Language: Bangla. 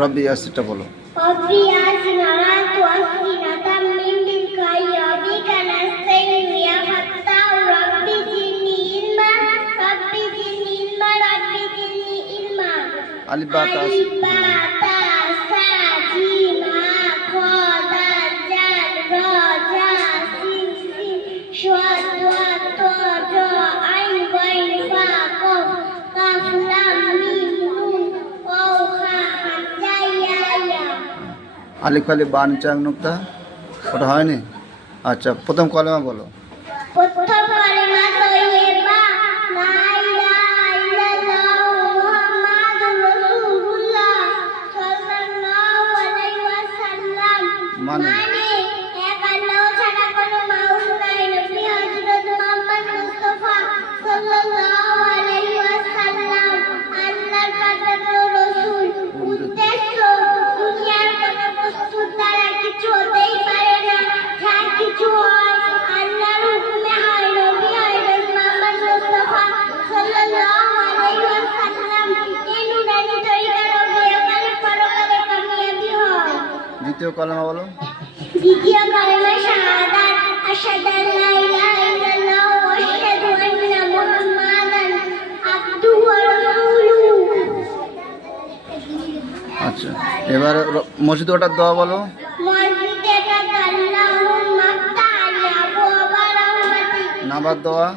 রব্বি ইয়াসিনটা বলো। ربي ياسين ولا تؤسن تمم بالخير بك نستعين يا فتاح ربي زدني علما ربي زدني علما ربي زدني علما আলিফ বা তা ألف باء تاء سا جيم ها خا دال جال را جا سين سين شاد ضاد طاء جاء عين غين فاء قاف قاف لام ميم نون واو ها همزة يا يا আলিফ আলিফ বা নিচে এক নুক্তা, ওটা হয়নি। আচ্ছা, প্রথম কলেমা বলো। প্রথম কালেমা তয়্যিবা লা ইলাহা ইল্লাল্লাহু মুহাম্মাদুর রাসূলুল্লাহ সাল্লাল্লাহু আলাইহি ওয়াসাল্লাম। মানে? এক আল্লাহ ছাড়া কোনো মাবুদ নাই, নবী হযরত মুহাম্মদ মুস্তাফা সাল্লাল্লাহু আলাইহি ওয়াসাল্লাম আল্লাহর পাঠানো রাসূল। উদ্দেশ্য দুনিয়ার কোনো বস্তুর দ্বারা কিছু হতেই পারে না, যা কিছু হয় আল্লাহর হুকুমে হয়। নবী হযরত মুহাম্মদ মুস্তাফা সাল্লাল্লাহু আলাইহি ওয়াসাল্লাম এই নুরানি তরিকার অবলম্বনে পরকালে কামিয়াবি হয়। দ্বিতীয় কলেমা বলো। দ্বিতীয় কালেমা শাহাদাত আশহাদু আল্লা ইলাহা ইল্লাল্লাহ ওয়া আশহাদু আন্না মুহাম্মাদান আবদুহু ওয়া রাসূলুহু। আচ্ছা, এবার মসজিদ ওটার দোয়া বলো। মসজিদে আল্লাহুম্মা আফতাহ আবওয়াবা রাহমাতিক নামাজ দোয়া।